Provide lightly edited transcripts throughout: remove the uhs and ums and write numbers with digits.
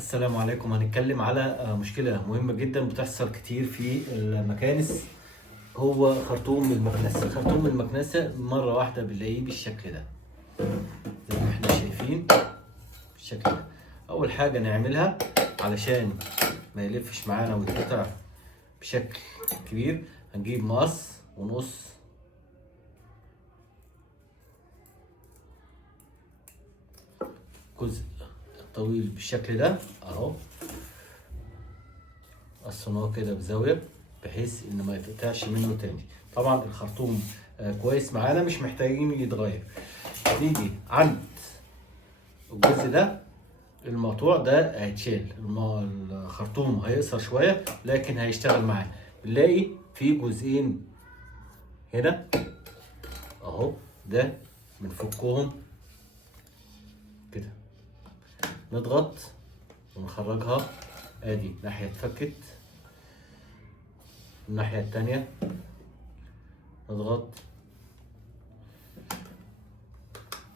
السلام عليكم. هنتكلم على مشكلة مهمة جدا بتحصل كتير في المكانس. هو خرطوم المكنسة. خرطوم المكنسة مرة واحدة بنلاقيه بالشكل ده زي ما احنا شايفين بالشكل ده. أول حاجة نعملها علشان ما يلفش معانا ويتقطع بشكل كبير، هنجيب مقص ونقص جزء طويل بالشكل ده اهو، قصيناه كده بزاويه بحيث ان ما يتقطعش منه تاني. طبعا الخرطوم كويس معانا، مش محتاجين يتغير. نيجي عند الجزء ده المقطوع ده هيتشال، الخرطوم هيقصر شويه لكن هيشتغل معانا. بنلاقي في جزئين هنا اهو، ده بنفكهم كده، نضغط ونخرجها. ادي ناحية اتفكت، الناحية التانية نضغط.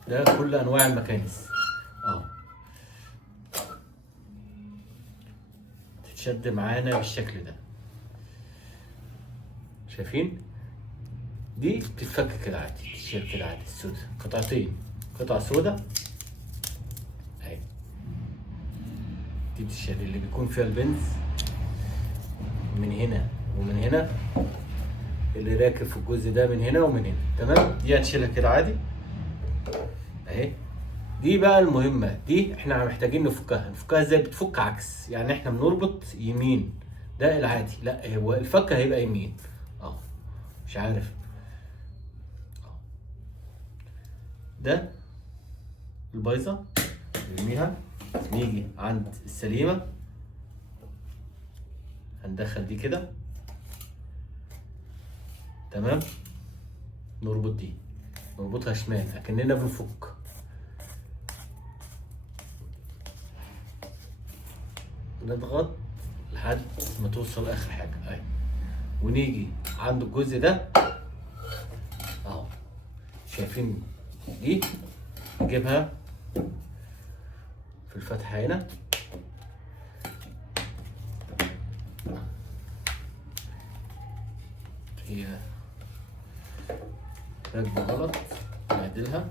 ده كل انواع المكانس اهو، تتشد معانا بالشكل ده. شايفين دي بتتفك كده عادي، تتشال كده عادي. السودا قطعتين، قطعة سودا اهي، دي بتتشال اللي بيكون فيها البنز من هنا ومن هنا، اللي راكب في الجزء ده من هنا ومن هنا. تمام، دي هنشيلها كده عادي اهي. دي بقى المهمة، دي احنا محتاجين نفكها. نفكها ازاي؟ بتفك عكس، يعني احنا بنربط يمين، ده العادي، لا هو الفك هيبقى يمين اهو، مش عارف اهو. ده البايظة نرميها، نيجي عند السليمة هندخل دي كده تمام، نربط دي، نربطها شمال اكننا بنفك، نضغط لحد ما توصل اخر حاجه اهي، ونيجي عند الجزء ده اهو. شايفين دي نجيبها في الفتحه هنا، هي راكبه غلط، نعدلها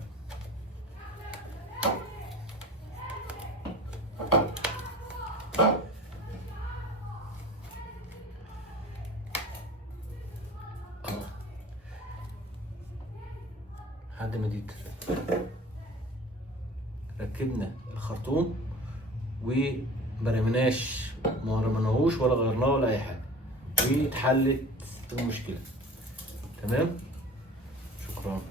لحد ما دي ركبنا الخرطوم وما رميناش، ما رميناهوش ولا غيرناه ولا اي حاجه، واتحلت المشكله. تمام، شكرا.